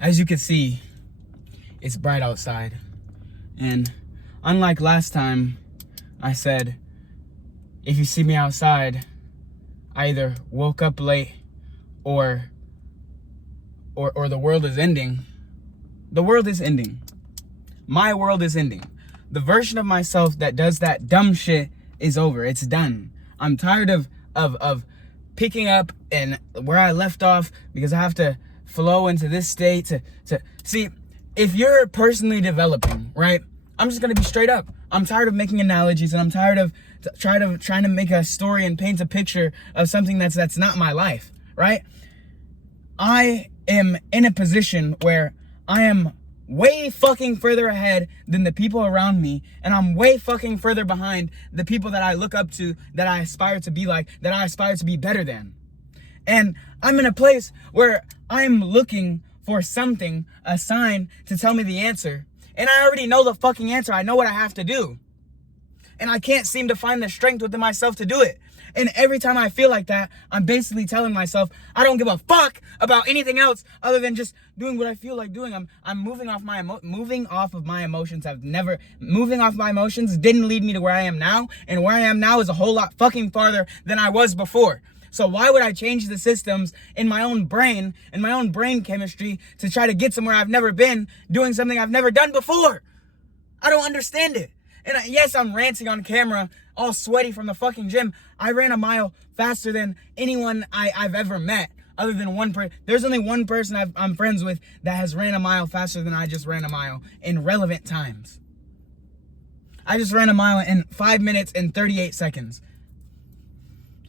As you can see, it's bright outside. And unlike last time, I said, if you see me outside, I either woke up late or the world is ending. The world is ending. My world is ending. The version of myself that does that dumb shit is over. It's done. I'm tired of picking up and where I left off because I have to flow into this state to see. If you're personally developing, right? I'm just gonna be straight up. I'm tired of making analogies, and I'm tired of trying to make a story and paint a picture of something that's not my life, right? I am in a position where I am way fucking further ahead than the people around me, and I'm way fucking further behind the people that I look up to, that I aspire to be like, that I aspire to be better than. And I'm in a place where I'm looking for something, a sign to tell me the answer, and I already know the fucking answer. I know what I have to do, and I can't seem to find the strength within myself to do it. And every time I feel like that, I'm basically telling myself, I don't give a fuck about anything else other than just doing what I feel like doing. I'm moving off my emotions. Moving off my emotions didn't lead me to where I am now. And where I am now is a whole lot fucking farther than I was before. So why would I change the systems in my own brain, in my own brain chemistry, to try to get somewhere I've never been, doing something I've never done before? I don't understand it. And yes, I'm ranting on camera, all sweaty from the fucking gym. I ran a mile faster than anyone I've ever met, other than one person. There's only one person I'm friends with that has ran a mile faster than I just ran a mile in relevant times. I just ran a mile in 5 minutes and 38 seconds.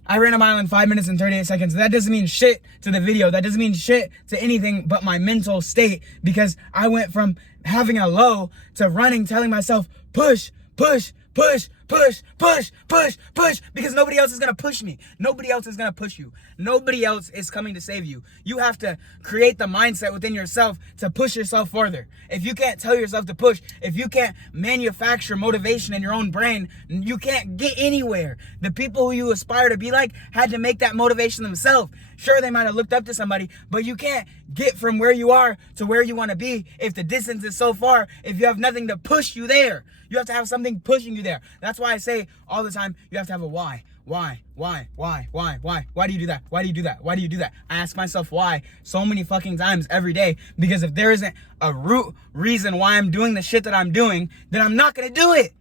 I ran a mile in 5 minutes and 38 seconds. That doesn't mean shit to the video. That doesn't mean shit to anything but my mental state, because I went from having a low to running, telling myself, push, push, push, push, push, push, push, because nobody else is going to push me. Nobody else is going to push you. Nobody else is coming to save you. You have to create the mindset within yourself to push yourself further. If you can't tell yourself to push, if you can't manufacture motivation in your own brain, you can't get anywhere. The people who you aspire to be like had to make that motivation themselves. Sure, they might have looked up to somebody, but you can't get from where you are to where you want to be if the distance is so far, if you have nothing to push you there. You have to have something pushing you there. That's why I say all the time, you have to have a why. Why? Why do you do that? Why do you do that? Why do you do that? I ask myself why so many fucking times every day, because if there isn't a root reason why I'm doing the shit that I'm doing, then I'm not gonna do it.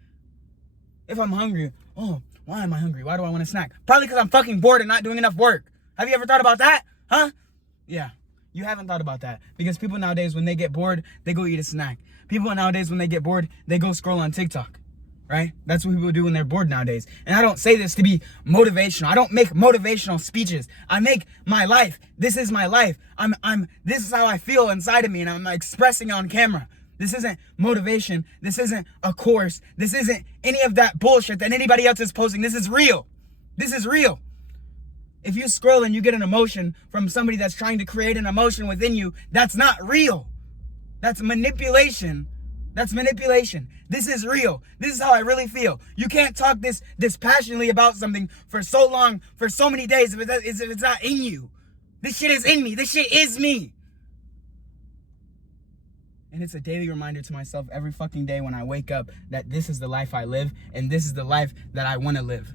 If I'm hungry, oh, why am I hungry? Why do I want a snack? Probably because I'm fucking bored and not doing enough work. Have you ever thought about that? Huh? Yeah, you haven't thought about that, because people nowadays, when they get bored, they go eat a snack. People nowadays, when they get bored, they go scroll on TikTok, right? That's what people do when they're bored nowadays. And I don't say this to be motivational. I don't make motivational speeches. I make my life. This is my life. This is how I feel inside of me, and I'm expressing on camera. This isn't motivation. This isn't a course. This isn't any of that bullshit that anybody else is posting. This is real. This is real. If you scroll and you get an emotion from somebody that's trying to create an emotion within you, that's not real. That's manipulation. That's manipulation. This is real. This is how I really feel. You can't talk this passionately about something for so long, for so many days, if it's not in you. This shit is in me. This shit is me. And it's a daily reminder to myself every fucking day when I wake up that this is the life I live, and this is the life that I want to live.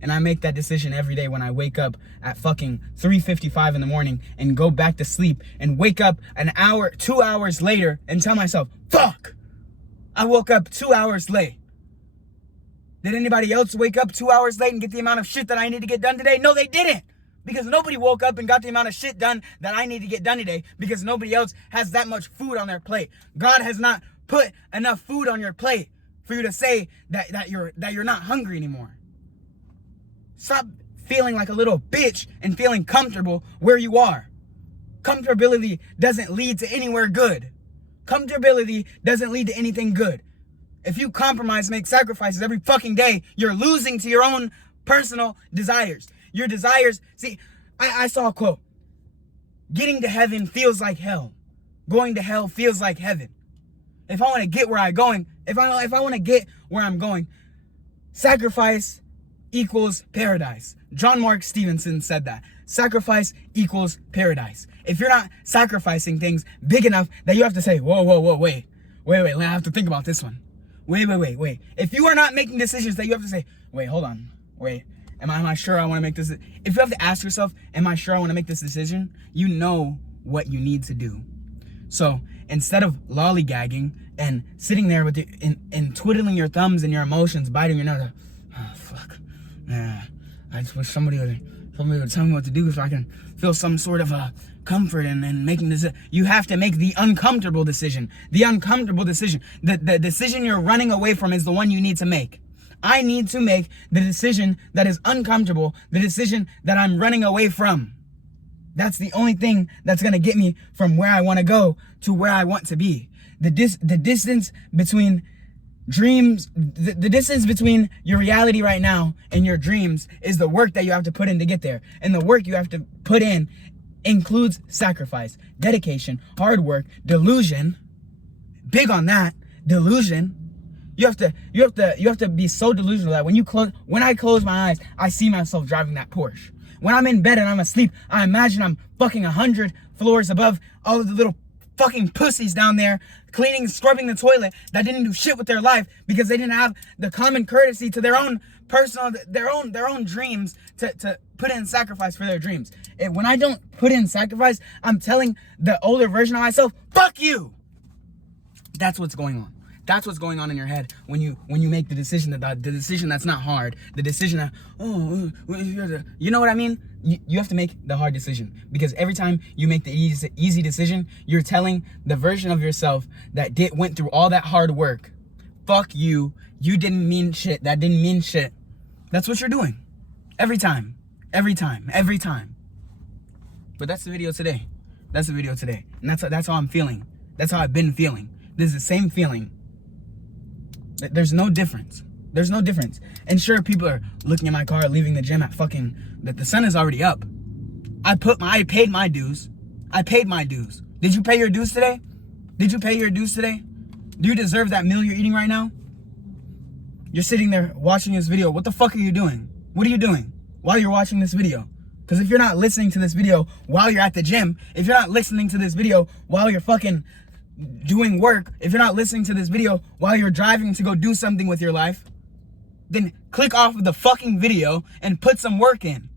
And I make that decision every day when I wake up at fucking 3:55 in the morning and go back to sleep and wake up 2 hours later and tell myself, fuck, I woke up 2 hours late. Did anybody else wake up 2 hours late and get the amount of shit that I need to get done today? No, they didn't. Because nobody woke up and got the amount of shit done that I need to get done today, because nobody else has that much food on their plate. God has not put enough food on your plate for you to say that you're not hungry anymore. Stop feeling like a little bitch and feeling comfortable where you are. Comfortability doesn't lead to anywhere good. Comfortability doesn't lead to anything good. If you compromise, make sacrifices every fucking day, you're losing to your own personal desires. Your desires, see, I saw a quote. Getting to heaven feels like hell. Going to hell feels like heaven. If I want to get where I'm going, if I want to get where I'm going, sacrifice equals paradise. John Mark Stevenson said that. sacrifice equals paradise. If you're not sacrificing things big enough that you have to say, whoa, wait, I have to think about this one. Wait. If you are not making decisions that you have to say, wait, hold on, wait, am I sure I want to make this? If you have to ask yourself, am I sure I want to make this decision? You know what you need to do. So instead of lollygagging and sitting there with and twiddling your thumbs and your emotions, biting your nose, oh fuck, I just wish somebody would tell me what to do so I can feel some sort of comfort and making this. You have to make the uncomfortable decision. The uncomfortable decision. The decision you're running away from is the one you need to make. I need to make the decision that is uncomfortable, the decision that I'm running away from. That's the only thing that's going to get me from where I want to go to where I want to be. The distance between dreams, the distance between your reality right now and your dreams is the work that you have to put in to get there. And the work you have to put in includes sacrifice, dedication, hard work, delusion. Big on that, delusion. You have to be so delusional that when I close my eyes, I see myself driving that Porsche. When I'm in bed and I'm asleep, I imagine I'm fucking 100 floors above all of the little fucking pussies down there scrubbing the toilet that didn't do shit with their life because they didn't have the common courtesy to their own personal, their own dreams to put in sacrifice for their dreams. And when I don't put in sacrifice, I'm telling the older version of myself, fuck you. That's what's going on. That's what's going on in your head when you make the decision that's not hard, the decision that, you know what I mean? You have to make the hard decision, because every time you make the easy decision, you're telling the version of yourself that went through all that hard work, fuck you, you didn't mean shit, that didn't mean shit. That's what you're doing. Every time. But that's the video today. And that's how I'm feeling. That's how I've been feeling. This is the same feeling. There's no difference. And sure, people are looking at my car, leaving the gym at the sun is already up. I paid my dues. Did you pay your dues today? Do you deserve that meal you're eating right now? You're sitting there watching this video. What the fuck are you doing? What are you doing while you're watching this video? Because if you're not listening to this video while you're at the gym, if you're not listening to this video while you're fucking doing work, if you're not listening to this video while you're driving to go do something with your life, then click off of the fucking video and put some work in.